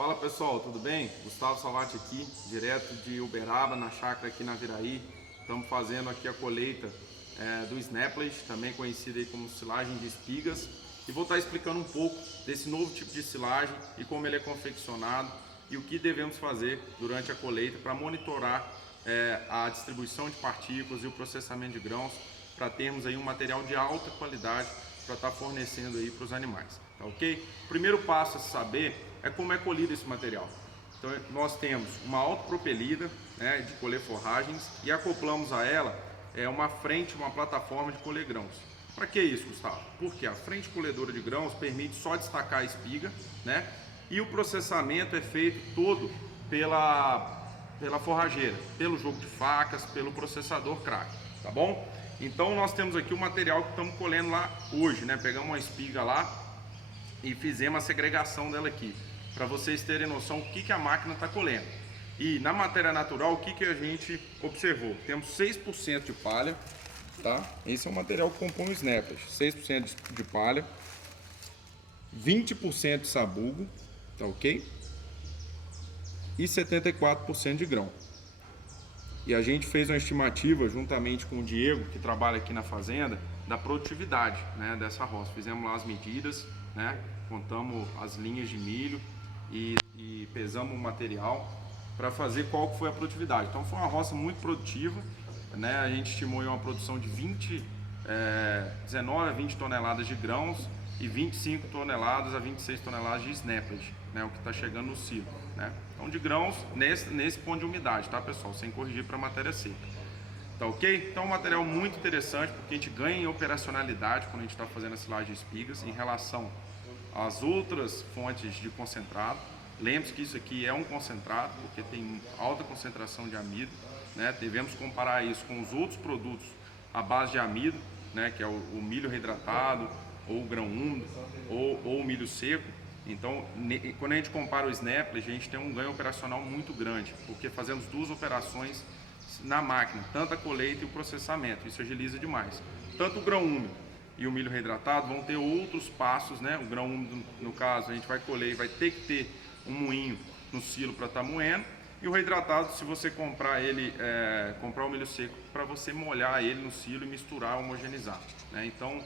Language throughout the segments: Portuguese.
Fala pessoal, tudo bem? Gustavo Salvati aqui, direto de Uberaba, na chácara aqui na Viraí. Estamos fazendo aqui a colheita do Snapples, também conhecido aí como silagem de espigas. E vou estar explicando um pouco desse novo tipo de silagem e como ele é confeccionado e o que devemos fazer durante a colheita para monitorar a distribuição de partículas e o processamento de grãos para termos aí um material de alta qualidade para estar fornecendo aí para os animais, tá ok? O primeiro passo a saber é como é colhido esse material. Então nós temos uma autopropelida, né, de colher forragens e acoplamos a ela uma frente, uma plataforma de colher grãos. Para que isso, Gustavo? Porque a frente colhedora de grãos permite só destacar a espiga, né? E o processamento é feito todo pela forrageira, pelo jogo de facas, pelo processador crack, tá bom? Então nós temos aqui o material que estamos colhendo lá hoje, né? Pegamos uma espiga lá e fizemos a segregação dela aqui, para vocês terem noção o que a máquina está colhendo. E na matéria natural, o que a gente observou? Temos 6% de palha, tá? Esse é o material que compõe o Snapples, 6% de palha, 20% de sabugo, tá ok? E 74% de grão. E a gente fez uma estimativa juntamente com o Diego, que trabalha aqui na fazenda, da produtividade, né, dessa roça. Fizemos lá as medidas, né, contamos as linhas de milho e pesamos o material para fazer qual foi a produtividade. Então foi uma roça muito produtiva, né, a gente estimou uma produção de 19 a 20 toneladas de grãos e 25 toneladas a 26 toneladas de Snapples, né, o que está chegando no silo, né? Então de grãos nesse ponto de umidade, tá pessoal? Sem corrigir para matéria seca, tá ok? Então um material muito interessante porque a gente ganha em operacionalidade quando a gente está fazendo a silagem de espigas em relação às outras fontes de concentrado. Lembre-se que isso aqui é um concentrado porque tem alta concentração de amido, né? Devemos comparar isso com os outros produtos à base de amido, né? Que é o milho reidratado, ou o grão úmido, ou o milho seco. Então, quando a gente compara o Snapples, a gente tem um ganho operacional muito grande, porque fazemos duas operações na máquina, tanto a colheita e o processamento, isso agiliza demais. Tanto o grão úmido e o milho reidratado vão ter outros passos, né? O grão úmido, no caso, a gente vai colher e vai ter que ter um moinho no silo para estar moendo, e o reidratado, se você comprar ele, comprar o milho seco, para você molhar ele no silo e misturar, homogeneizar, né? Então,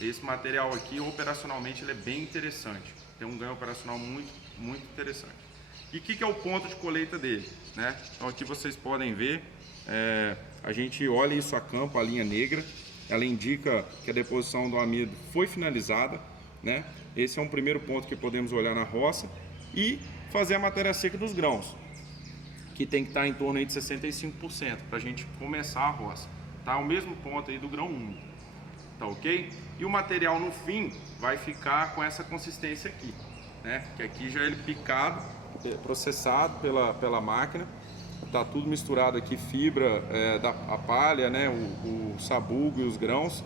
esse material aqui, operacionalmente, ele é bem interessante. Tem um ganho operacional muito interessante. E o que é o ponto de colheita dele, né? Então aqui vocês podem ver, a gente olha isso a campo, a linha negra, ela indica que a deposição do amido foi finalizada, né? Esse é um primeiro ponto que podemos olhar na roça e fazer a matéria seca dos grãos, que tem que estar em torno aí de 65% para a gente começar a roça, tá? O mesmo ponto aí do grão úmido, tá ok? E o material no fim vai ficar com essa consistência aqui, né? Que aqui já é ele picado, processado pela máquina, tá tudo misturado aqui, fibra a palha, né? O sabugo e os grãos.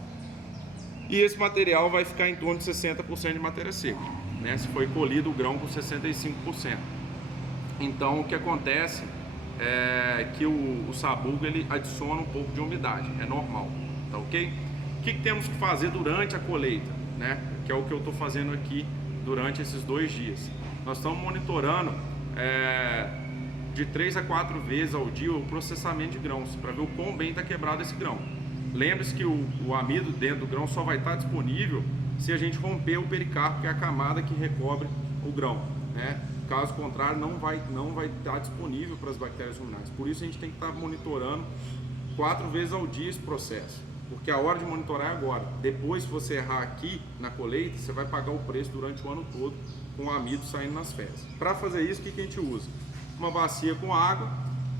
E esse material vai ficar em torno de 60% de matéria seca, né? Se foi colhido o grão com 65%. Então o que acontece é que o sabugo ele adiciona um pouco de umidade, é normal, tá ok? O que temos que fazer durante a colheita, né? Que é o que eu estou fazendo aqui durante esses 2 dias. Nós estamos monitorando de 3 a 4 vezes ao dia o processamento de grãos, para ver o quão bem está quebrado esse grão. Lembre-se que o amido dentro do grão só vai estar disponível se a gente romper o pericarpo, que é a camada que recobre o grão, né? Caso contrário, não vai estar disponível para as bactérias ruminantes. Por isso a gente tem que estar monitorando 4 vezes ao dia esse processo. Porque a hora de monitorar é agora. Depois, se você errar aqui na colheita, você vai pagar o preço durante o ano todo com o amido saindo nas fezes. Para fazer isso, o que a gente usa? Uma bacia com água,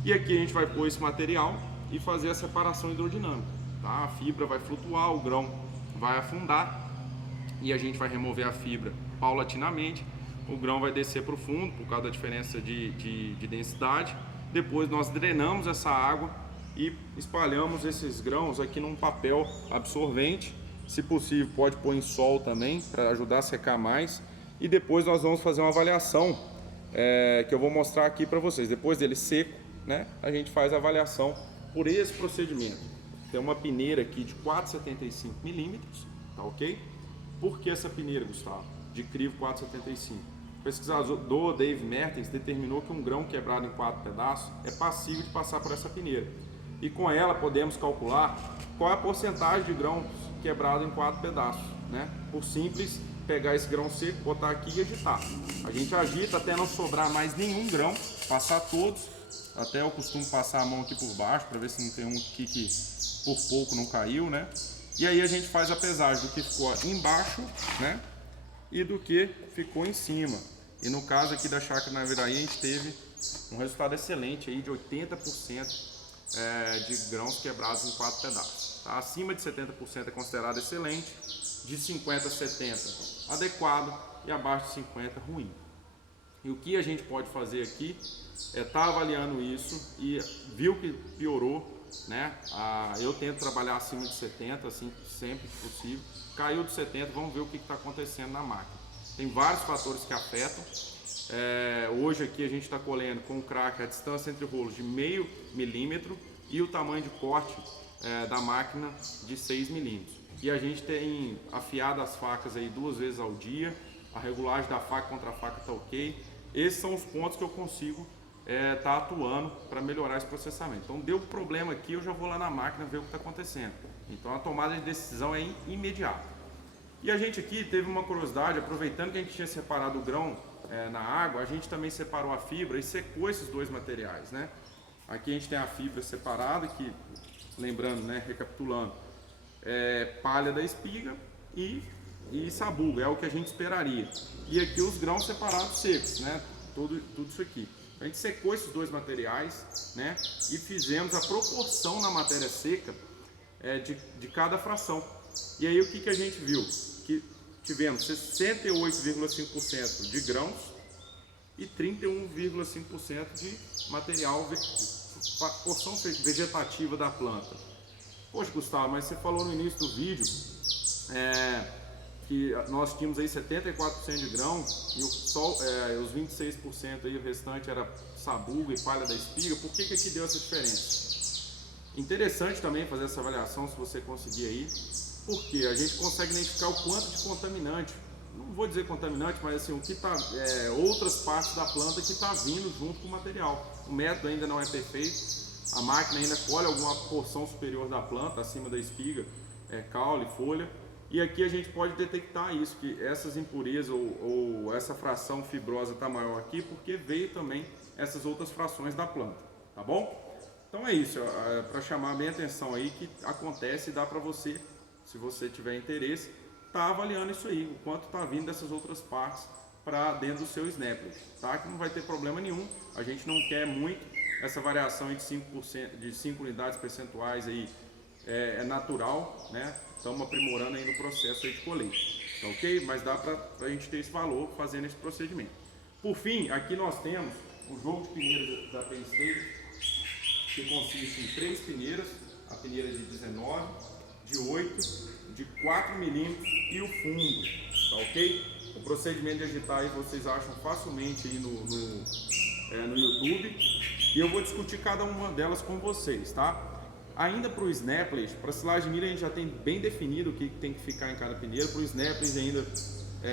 e aqui a gente vai pôr esse material e fazer a separação hidrodinâmica, tá? A fibra vai flutuar, o grão vai afundar e a gente vai remover a fibra paulatinamente. O grão vai descer para o fundo por causa da diferença de densidade. Depois nós drenamos essa água e espalhamos esses grãos aqui num papel absorvente. Se possível, pode pôr em sol também para ajudar a secar mais. E depois nós vamos fazer uma avaliação que eu vou mostrar aqui para vocês. Depois dele seco, né, a gente faz a avaliação por esse procedimento. Tem uma peneira aqui de 4,75 milímetros, tá ok? Por que essa peneira, Gustavo? De crivo 4,75? O pesquisador Dave Mertens determinou que um grão quebrado em 4 pedaços é passível de passar por essa peneira. E com ela podemos calcular qual é a porcentagem de grãos quebrado em 4 pedaços, né? Por simples pegar esse grão seco, botar aqui e agitar. A gente agita até não sobrar mais nenhum grão, passar todos. Até eu costumo passar a mão aqui por baixo para ver se não tem um aqui que por pouco não caiu, né? E aí a gente faz a pesagem do que ficou embaixo, né? E do que ficou em cima. E no caso aqui da chácara Naviraí, a gente teve um resultado excelente aí de 80% de grãos quebrados em 4 pedaços. Tá? Acima de 70% é considerado excelente, de 50% a 70% adequado e abaixo de 50% ruim. E o que a gente pode fazer aqui é estar avaliando isso e viu que piorou, né? Eu tento trabalhar acima de 70%, assim, sempre que possível. Caiu de 70%, vamos ver o que está acontecendo na máquina. Tem vários fatores que afetam. Hoje aqui a gente está colhendo com o crack a distância entre rolos de 0,5 milímetro e o tamanho de corte da máquina de 6 milímetros. E a gente tem afiado as facas aí 2 vezes ao dia, a regulagem da faca contra a faca está ok. Esses são os pontos que eu consigo estar atuando para melhorar esse processamento. Então deu problema aqui, eu já vou lá na máquina ver o que está acontecendo. Então a tomada de decisão é imediata. E a gente aqui teve uma curiosidade, aproveitando que a gente tinha separado o grão na água, a gente também separou a fibra e secou esses 2 materiais, né? Aqui a gente tem a fibra separada, que, lembrando, né, recapitulando, palha da espiga e sabugo, é o que a gente esperaria. E aqui os grãos separados secos, né? Tudo isso aqui. A gente secou esses 2 materiais, né? E fizemos a proporção na matéria seca de cada fração. E aí o que a gente viu? Que tivemos 68,5% de grãos e 31,5% de material, porção vegetativa da planta. Poxa, Gustavo, mas você falou no início do vídeo que nós tínhamos aí 74% de grão e os 26% aí, o restante era sabugo e palha da espiga. Por que aqui deu essa diferença? Interessante também fazer essa avaliação, se você conseguir aí, porque a gente consegue identificar o quanto de contaminante, não vou dizer contaminante, mas assim, o que tá, outras partes da planta que está vindo junto com o material. O método ainda não é perfeito, a máquina ainda colhe alguma porção superior da planta, acima da espiga, caule, folha, e aqui a gente pode detectar isso, que essas impurezas ou essa fração fibrosa está maior aqui, porque veio também essas outras frações da planta, tá bom? Então é isso, para chamar bem a atenção aí que acontece e dá para você, se você tiver interesse, tá avaliando isso aí, o quanto está vindo dessas outras partes para dentro do seu Snaplet, tá? Que não vai ter problema nenhum, a gente não quer muito essa variação de 5%, de 5 unidades percentuais aí, é natural, né? Estamos aprimorando aí no processo aí de colheita, tá ok? Mas dá para a gente ter esse valor fazendo esse procedimento. Por fim, aqui nós temos o jogo de peneiras da Penn State, que consiste em 3 peneiras, a peneira de 19, de 8, de 4 milímetros e o fundo, tá ok? O procedimento de agitar aí vocês acham facilmente aí no YouTube, e eu vou discutir cada uma delas com vocês, tá? Ainda para o Snaplet, para silagem de milho a gente já tem bem definido o que tem que ficar em cada peneira. Para o Snaplet ainda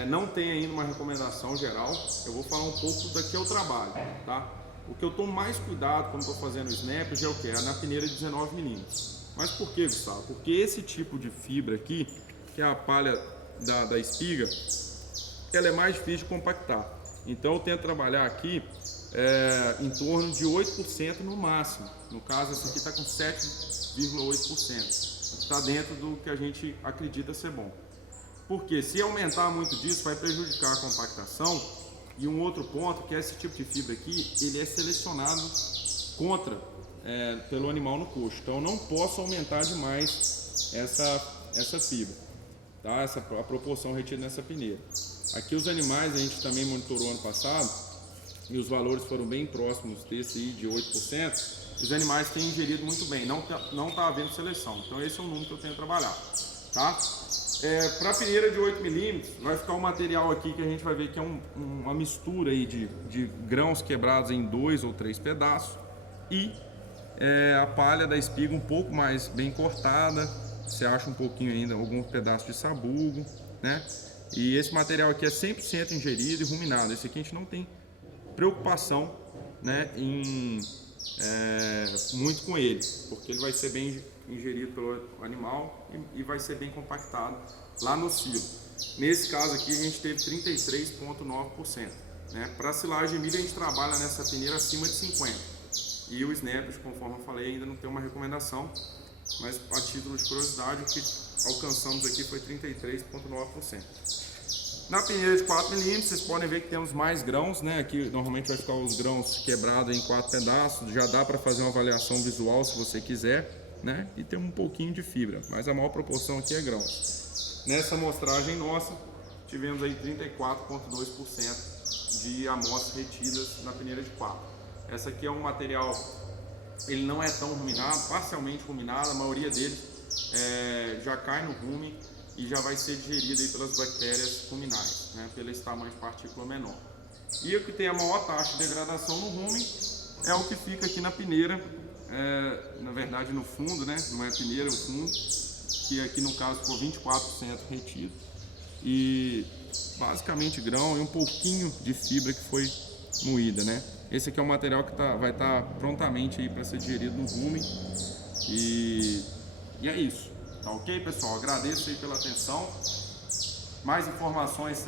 não tem ainda uma recomendação geral, eu vou falar um pouco daqui ao trabalho, tá? O que eu tomo mais cuidado quando estou fazendo o Snaplet é o que? É na peneira de 19 milímetros. Mas por que, Gustavo? Porque esse tipo de fibra aqui, que é a palha da espiga, ela é mais difícil de compactar. Então eu tento trabalhar aqui em torno de 8% no máximo. No caso, esse aqui está com 7,8%. Está dentro do que a gente acredita ser bom. Porque se aumentar muito disso, vai prejudicar a compactação. E um outro ponto, que é esse tipo de fibra aqui, ele é selecionado pelo animal no coxo. Então eu não posso aumentar demais essa fibra, tá? A proporção retida nessa peneira. Aqui os animais a gente também monitorou ano passado e os valores foram bem próximos desse aí de 8%. Os animais têm ingerido muito bem, não está havendo seleção. Então esse é o número que eu tenho que trabalhar, tá? Para a peneira de 8 milímetros, vai ficar um material aqui que a gente vai ver que é uma mistura aí de grãos quebrados em 2 ou 3 pedaços e a palha da espiga um pouco mais bem cortada. Você acha um pouquinho ainda, algum pedaço de sabugo, né? E esse material aqui é 100% ingerido e ruminado. Esse aqui a gente não tem preocupação, né, muito com ele, porque ele vai ser bem ingerido pelo animal e vai ser bem compactado lá no silo. Nesse caso aqui a gente teve 33,9%. Né? Para silagem de milho a gente trabalha nessa peneira acima de 50%. E o Snapes, conforme eu falei, ainda não tem uma recomendação, mas a título de curiosidade, o que alcançamos aqui foi 33,9%. Na peneira de 4 mm, vocês podem ver que temos mais grãos, né? Aqui normalmente vai ficar os grãos quebrados em 4 pedaços, já dá para fazer uma avaliação visual se você quiser, né? E tem um pouquinho de fibra, mas a maior proporção aqui é grãos. Nessa amostragem nossa, tivemos aí 34,2% de amostras retidas na peneira de 4. Essa aqui é um material, ele não é tão ruminado, parcialmente ruminado, a maioria dele já cai no rumen e já vai ser digerido aí pelas bactérias ruminais, né, pelo esse tamanho de partícula menor. E o que tem a maior taxa de degradação no rumen é o que fica aqui na peneira, na verdade no fundo, né, não é a peneira, é o fundo, que aqui no caso ficou 24% retido. E basicamente grão e um pouquinho de fibra que foi moída, né? Esse aqui é um material que vai estar prontamente aí para ser digerido no rumen. E é isso. Tá ok, pessoal? Agradeço aí pela atenção. Mais informações,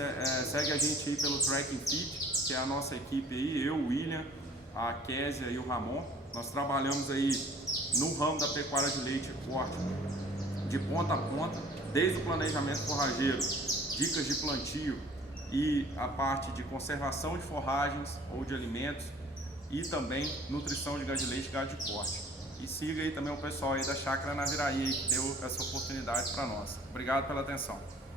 segue a gente aí pelo Tracking Feed, que é a nossa equipe aí, eu, o William, a Késia e o Ramon. Nós trabalhamos aí no ramo da pecuária de leite e corte, de ponta a ponta, desde o planejamento forrageiro, dicas de plantio e a parte de conservação de forragens ou de alimentos e também nutrição de gado de leite e gado de corte. E siga aí também o pessoal aí da Chácara Naviraí que deu essa oportunidade para nós. Obrigado pela atenção.